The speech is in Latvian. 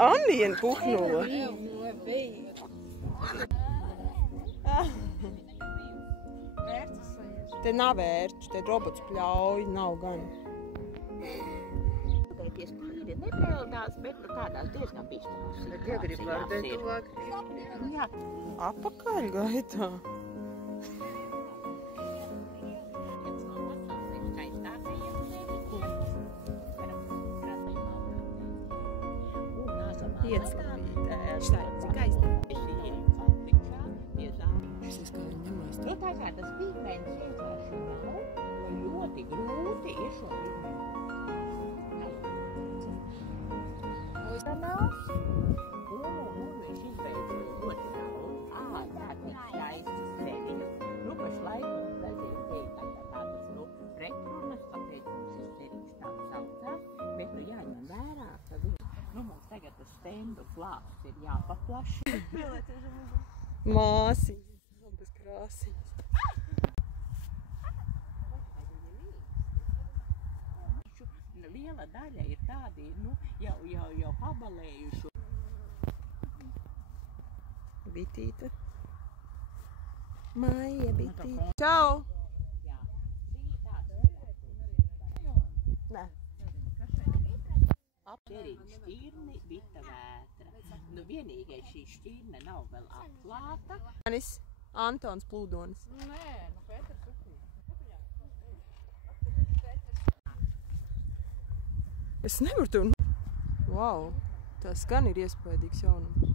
Anniena puknula. Te nav vērts, te robots pļauj, nav gan. Nepeldās, bet tādās diezgan bīstamās. Iegrib vārdēt tuvāk. Jā. Apakaļ gaitā. Nu, tā kā tas pigments vienkārši nav, ļoti grūti ir šo pigmentu. Tā nav. Viņš izveidoja ļoti daudz. Tā tik skaistas seriņas. Nu, pašlaik mums dažiem teikt, tādas, pretrunas, kāpēc mums šis seriņš tā saucās. Bet, jāņem vērā, ka mums tagad tas stendu flāps ir jāpaplašina. Māsiņas, abas krāsiņas. Liela daļa ir tādi, jau pabalējuši. Bitīte. Maija bitīte. Čau! Nē. Apķeriņa šķirni, vita vētra. Nu, vienīgais šī šķirne nav vēl atklāta. Antons Plūdonis. Nē, Pēters Ukī. Es nevaru tev... Wow, tas gan ir iespaidīgs jaunums.